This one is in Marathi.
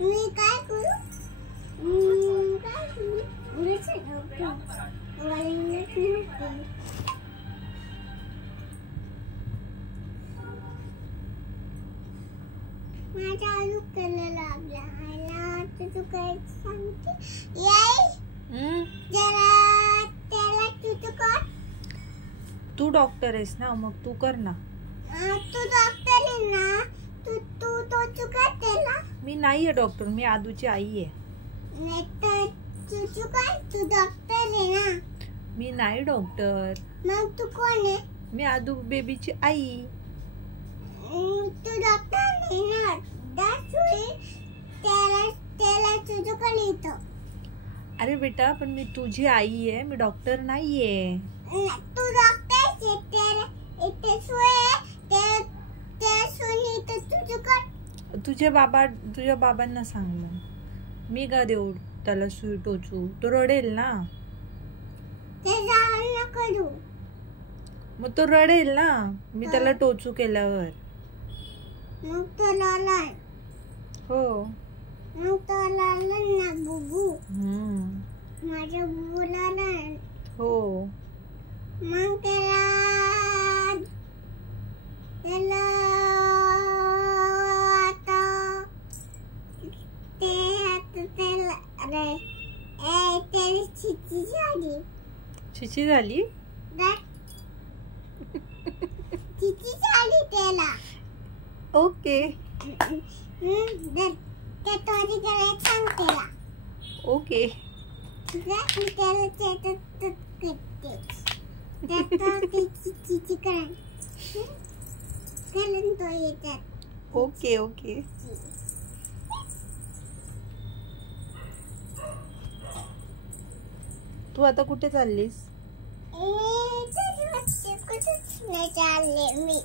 मी काय करू? काय करू? इंजेक्शन नको. मला इंजेक्शन नको. माझ्या आलू करायला लागला. आला तू काय सांगते? यश जरा त्याला तू कर. तू डॉक्टर आहेस ना, मग तू कर ना. तू डॉक्टर आहे ना, तू तू तो चुका त्याला. मी नाहीये डॉक्टर, मी आदूची आई आहे. नाही तर तू चुका, तू डॉक्टर आहे ना. मी नाही डॉक्टर. मग तू कोण आहे? मी आदू बेबीची आई. तू डॉक्टर आहे ना. त्याला तुझं कोण येतं? अरे बेटा, पण मी तुझी आई आहे, मी डॉक्टर नाहीये. तू डॉक्टर आहे, त्याला इथे सोय त्या सोनी तर तुझं कोण? तुझ्या बाबांना सांग ना. मी का देऊ त्याला सुई टोचू? तो रडेल ना. ते जाऊ करू. मग तो रडेल ना मी त्याला टोचू केल्यावर. मग तो लाल. हो. मग तो लाल ना बुबू. माझ्या बुबूला लाल. हो. मग त्याला चिची झाली. चिची झाली त्याला. ओके. त्या तोरी करायला सांग त्याला. ओके. त्याला करते. चिची करायला तो येतात. Okay okay. तू आता कुठे चाललीस? कुठेच नाही चालले मी.